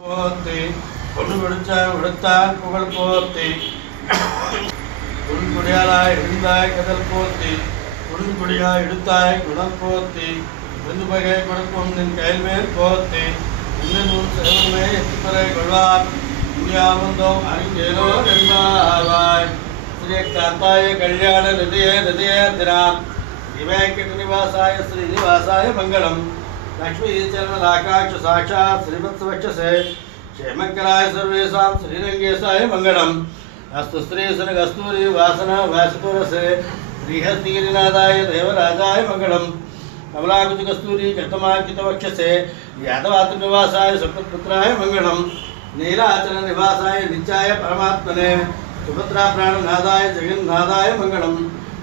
போத்தி பொண்ணு பிடிச்ச உடுத்தால் புகழ் போத்தி உள்குடியாலாய் எழுந்தாய் கதல் போத்தி உள்குடியாய் எடுத்தாய் குணம் போத்தி வெந்து பகை கொடுக்கும் நின் கைல்மேல் போத்தி இன்னும் உன் சிறமே எத்துப்பறை கொள்வார் இந்தியாவந்தோம் அறிஞேனோ என்பாவாய் ஸ்ரீ காத்தாய கல்யாண நிதியேந்திராம் இமேக்கிட்ட நிவாசாய ஸ்ரீனிவாசாய மங்களம் लक्ष्मी चरणलाकाक्ष साक्षात् श्रीवत्सवक्षसे क्षेमकराय सर्वेषां श्रीरंगेशाय मंगलम् अस्तु श्री कस्तूरी वासना वासुरसे श्रीहस्तीनादाय देवराजाय मंगलम् कमलाकुच कस्तूरी कतमाकितवक्षसे यादवातनिवासाय सप्तपुत्राय मंगलम् नीलाचल निवासाय नित्याय परमात्मने सुभद्रा प्राणनादाय जगन्नाथाय मंगलम्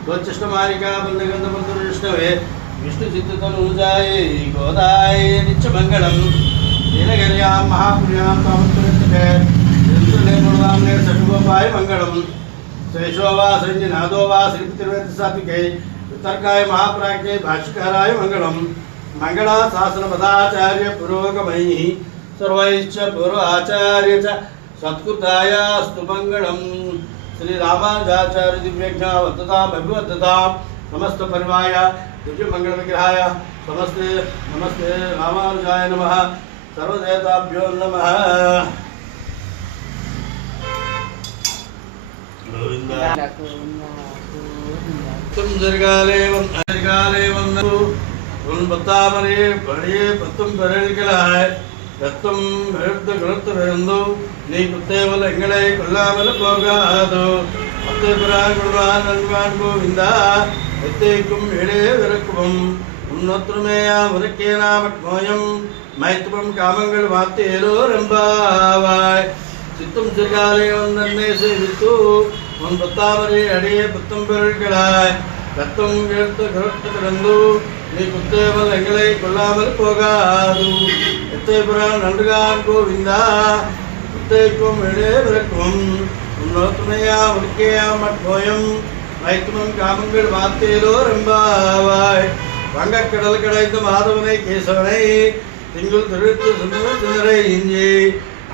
गोचिष्टमालिका बंधगंधबंधु विष्णवे विष्णु चित्तनुजाय गोदाय नित्यमंगलम नीलगिरियां महापुण्यां तामत्रिष्ठे इंद्रलेमुदाम्ने सटुगोपाय मंगलम शेषो वा संजनादो वा श्रीपतिर्वेदसात्विके वितर्काय महाप्राज्ञे भाष्यकाराय मंगलम मंगला शासनपदाचार्य पुरोगमैः सर्वैश्च पूर्व आचार्य च सत्कृतायास्तु मंगलम श्री रामानुजाचार्य दिव्यज्ञा वर्धताम् अभिवर्धताम् समस्त परिवाय दिव्य मंगल विग्रहाय नमस्ते नमस्ते रामानुजाय नमः सर्वदेवताभ्यो नमः तुम दीर्घाले वंदु उन बतामरे बड़े पत्तम परलिकलाय रत्तम विरुद्ध गुरुत्व विरुंदु नी कुत्तेवल एंगले कोल्लामल पोगादो अत्ते पुराण गुणवान नन्वान गोविंदा எத்தேக்கும் இடையே விறக்குவம் உன்னொற்றுமையா உனக்கேனா மட்மோயம் மைத்துவம் காமங்கள் வார்த்தையேலோ ரெம்பாவாய் சித்தும் சிறுகாலே வந்தன்னை செய்வித்து உன் பத்தாமரை அடியே புத்தம் பெருள்களாய் ரத்தம் எடுத்து கருத்து கிடந்து நீ குத்தேவல் எங்களை கொள்ளாமல் போகாது எத்தை புறான் நன்றுகான் கோவிந்தா குத்தேக்கும் இடையே விறக்குவம் உன்னொற்றுமையா உனக்கேயா மட்மோயம் மைத்துமம் காமங்கள் வார்த்தையிலோ ரெம்பாவாய் வங்கக்கடல் கிடைத்த மாதவனை கேசவனை திங்கள் திருட்டு சுந்தரை இஞ்சி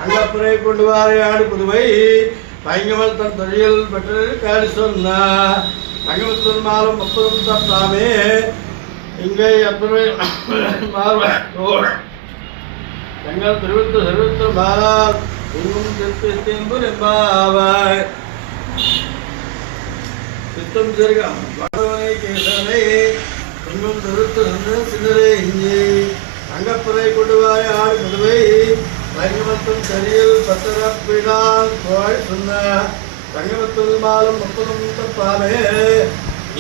அங்கப்புரை கொண்டு வாரை ஆடு புதுவை பைங்கமல் தன் தொழில் பெற்று காடி சொன்னா பங்கமத்தன் மாலம் 30 தத்தாமே இங்கே அப்புறை தங்கள் திருவிட்டு செல்வித்து மாலால் இங்கும் திருப்பி ரெம்பாவாய் சித்தம் சிறுகம் வடவனை கேசவனை எங்கும் திருத்து சிந்தரை இஞ்சி அங்கப்புரை கொடுவாய் ஆடு புதுவை பங்கமத்தம் சரியில் பத்தரப்பிடால் கோழ் சொன்ன பங்கமத்தல் மாலம் 30 தப்பாமே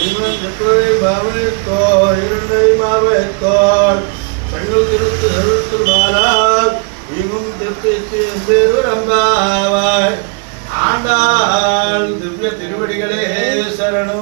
இன்னும் செப்புரை பாவனைத்தோர் இரண்டை மார்வைத்தோர் தங்கள் திருத்து செலுத்து மாலால் இங்கும் திருத்தி எம்பேரு ரம்பாவாய் ஆண்டாள் திவ்ய திருவடிகளே சரணோ.